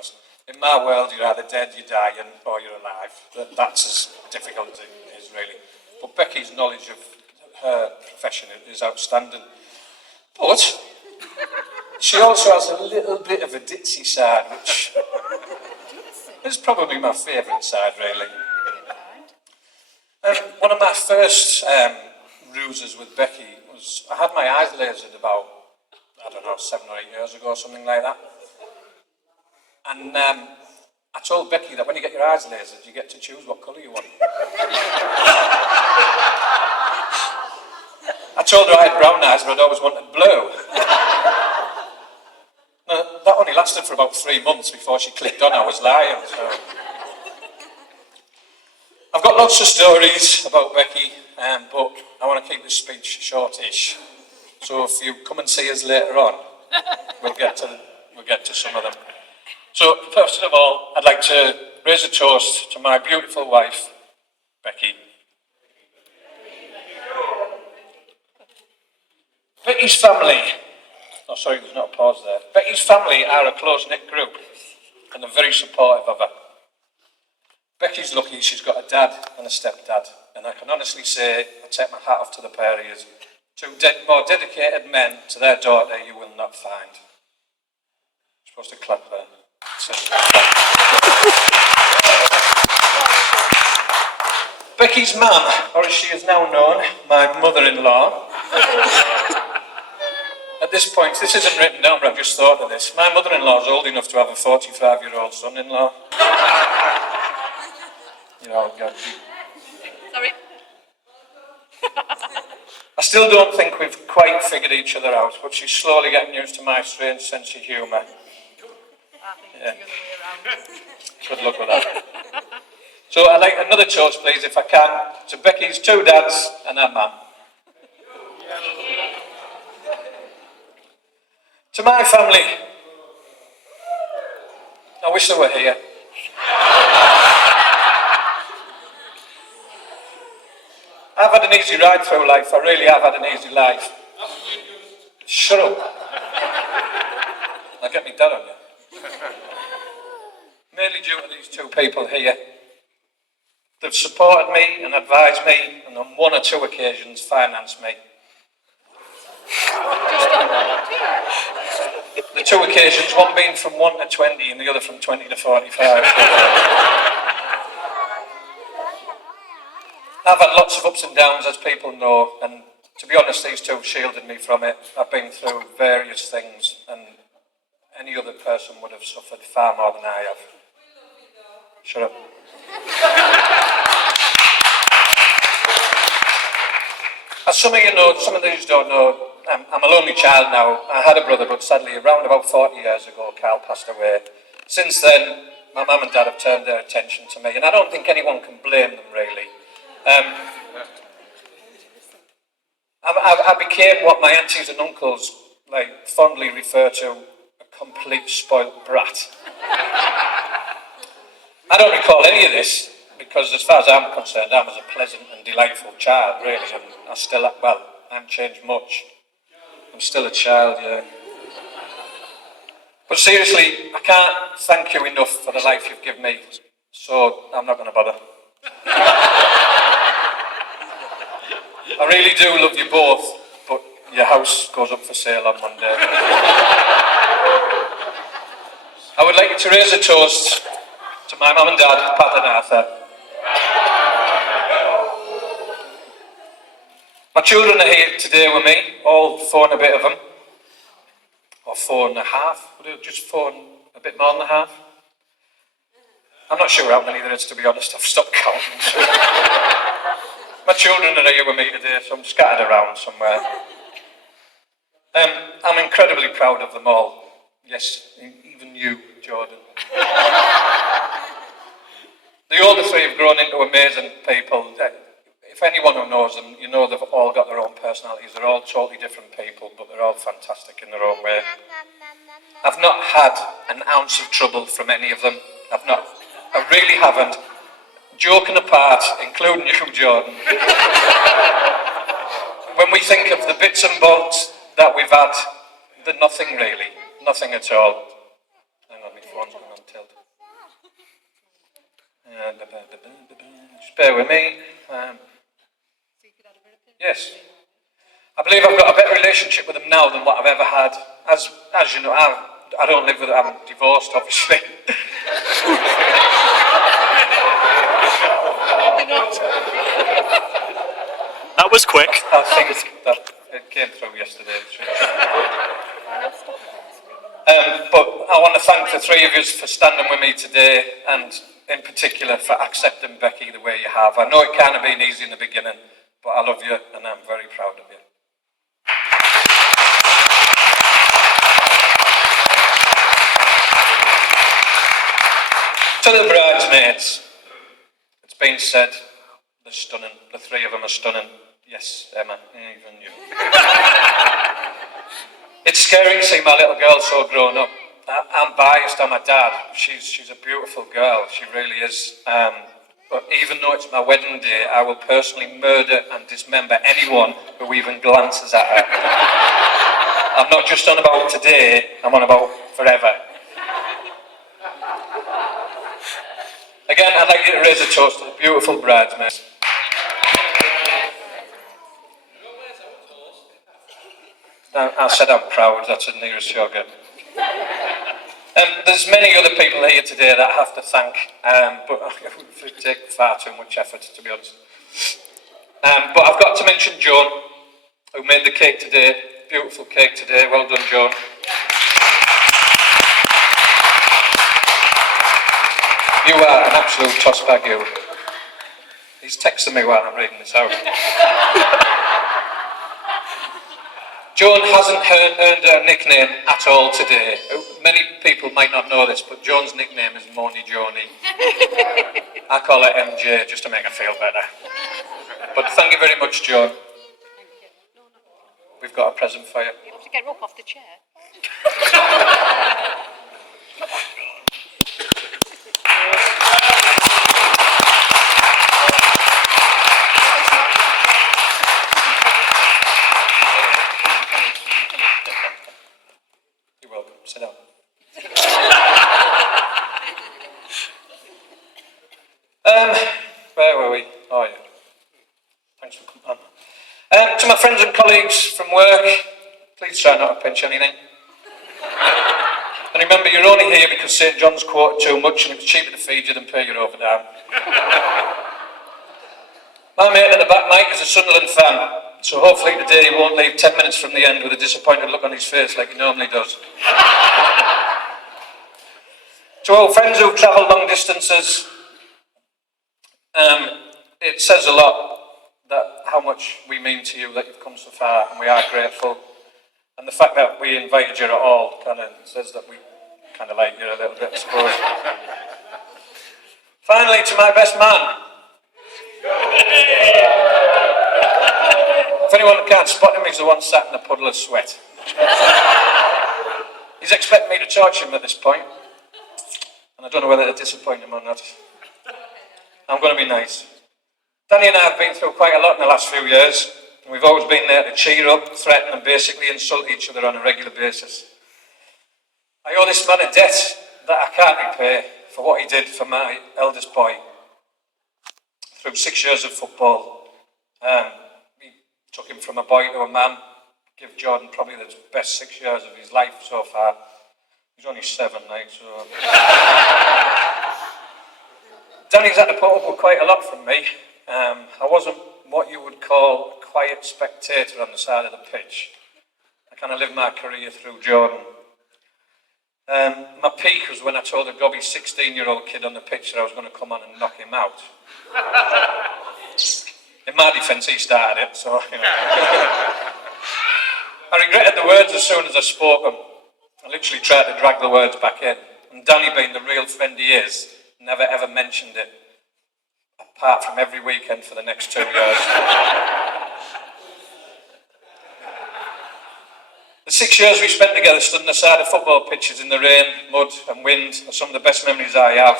honest. In my world, you're either dead, you're dying, or you're alive. That's as difficult as it is, really. But Becky's knowledge of her profession is outstanding. But she also has a little bit of a ditzy side, which is probably my favourite side, really. One of my first ruses with Becky was, I had my eyes lasered about, I don't know, 7 or 8 years ago, something like that. And I told Becky that when you get your eyes lasered, you get to choose what colour you want. I told her I had brown eyes, but I'd always wanted blue. Now, that only lasted for about 3 months before she clicked on I was lying. So. I've got lots of stories about Becky, but I want to keep this speech shortish. So if you come and see us later on, we'll get to some of them. So first of all, I'd like to raise a toast to my beautiful wife, Becky. Becky's family, oh sorry, there's not a pause there. Becky's family are a close-knit group and are very supportive of her. Becky's lucky she's got a dad and a stepdad, and I can honestly say I take my hat off to the pair of yous. Two more dedicated men to their daughter you will not find. You're supposed to clap there. Becky's mum, or as she is now known, my mother-in-law. At this point, this isn't written down, but I've just thought of this. My mother-in-law is old enough to have a 45-year-old son-in-law. You know, sorry. I still don't think we've quite figured each other out, but she's slowly getting used to my strange sense of humour. Yeah. Good luck with that. So I'd like another toast, please, if I can, to Becky's 2 dads and her mum. To my family, I wish they were here. I've had an easy ride through life, I really have had an easy life. Shut up. I'll get me dad on you. Mainly due to these 2 people here. They've supported me and advised me, and on 1 or 2 occasions financed me. The 2 occasions, one being from 1 to 20 and the other from 20 to 45. I've had lots of ups and downs, as people know, and to be honest, these 2 shielded me from it. I've been through various things, and any other person would have suffered far more than I have. Shut up. As some of you know, some of these don't know, I'm a lonely child now. I had a brother, but sadly, around about 40 years ago, Carl passed away. Since then, my mum and dad have turned their attention to me, and I don't think anyone can blame them, really. I became what my aunties and uncles fondly refer to, a complete spoilt brat. I don't recall any of this, because as far as I'm concerned, I was a pleasant and delightful child, really, and I still, well, I haven't changed much. I'm still a child, yeah. But seriously, I can't thank you enough for the life you've given me, so I'm not going to bother. I really do love you both, but your house goes up for sale on Monday. I would like to raise a toast to my mum and dad, Pat and Arthur. My children are here today with me, all 4 and a bit of them. Or 4 and a half, would it just 4 and a bit more than a half? I'm not sure how many there is, to be honest, I've stopped counting. So. My children are here with me today, so I'm scattered around somewhere. I'm incredibly proud of them all. Yes, even you, Jordan. The older 3 have grown into amazing people. If anyone who knows them, you know they've all got their own personalities. They're all totally different people, but they're all fantastic in their own way. I've not had an ounce of trouble from any of them. I really haven't. Joking apart, including you, Jordan. When we think of the bits and bobs that we've had, they're nothing really. Nothing at all. Hang on, my phone's going on. on tilt. Just bear with me. Yes. I believe I've got a better relationship with them now than what I've ever had. As you know, I don't live with them. I'm divorced, obviously. That was quick. I think that it came through yesterday. But I want to thank the three of you for standing with me today, and in particular for accepting Becky the way you have. I know it can't have been easy in the beginning, but I love you and I'm very proud of you. To the bridesmaids, it's been said, they're stunning. The three of them are stunning. Yes, Emma, even you. It's scary to see my little girl so grown up. I'm biased, I'm a dad. She's a beautiful girl, she really is. But even though it's my wedding day, I will personally murder and dismember anyone who even glances at her. I'm not just on about today, I'm on about forever. Again, I'd like you to raise a toast to the beautiful bridesmaids. I said I'm proud, that's the nearest you'll get. There's many other people here today that I have to thank, but it would take far too much effort, to be honest. But I've got to mention Joan, who made the cake today. Beautiful cake today. Well done, Joan. You are an absolute toss bag, you. He's texting me while I'm reading this out. Joan hasn't earned her nickname at all today. Many people might not know this, but Joan's nickname is Moni Joni. I call her MJ just to make her feel better. But thank you very much, Joan. We've got a present for you. You have to get her up off the chair. You're welcome. Sit down. Where were we? Oh, yeah. Thanks for coming on. To my friends and colleagues from work, please try not to pinch anything. And remember, you're only here because St John's quoted too much and it was cheaper to feed you than pay your overtime. My mate at the back, Mike, is a Sunderland fan, so hopefully today he won't leave 10 minutes from the end with a disappointed look on his face like he normally does. To all friends who've travelled long distances, it says a lot that how much we mean to you that you've come so far, and we are grateful. And the fact that we invited you at all kind of says that we kind of like you a little bit, I suppose. Finally, to my best man. If anyone can't spot him, he's the one sat in a puddle of sweat. He's expecting me to torture him at this point, and I don't know whether to disappoint him or not. I'm going to be nice. Danny and I have been through quite a lot in the last few years, and we've always been there to cheer up, threaten and basically insult each other on a regular basis. I owe this man a debt that I can't repay for what he did for my eldest boy. Through 6 years of football, he took him from a boy to a man, give Jordan probably the best 6 years of his life so far. He's only 7 now, so... Danny's had to put up with quite a lot from me. I wasn't what you would call a quiet spectator on the side of the pitch. I kind of lived my career through Jordan. My peak was when I told a gobby 16-year-old kid on the pitch that I was going to come on and knock him out. In my defence, he started it, so, you know. I regretted the words as soon as I spoke them. I literally tried to drag the words back in. And Danny, being the real friend he is, never ever mentioned it, apart from every weekend for the next 2 years. The 6 years we spent together stood on the side of football pitches in the rain, mud and wind are some of the best memories I have.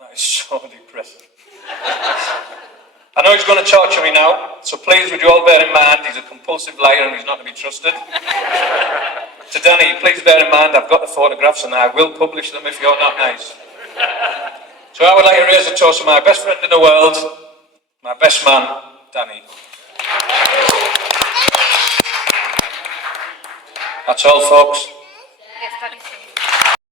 That is so depressing. I know he's going to torture me now, so please would you all bear in mind he's a compulsive liar and he's not to be trusted. To Danny, please bear in mind I've got the photographs and I will publish them if you're not nice. So I would like to raise a toast to my best friend in the world, my best man, Danny. That's all, folks.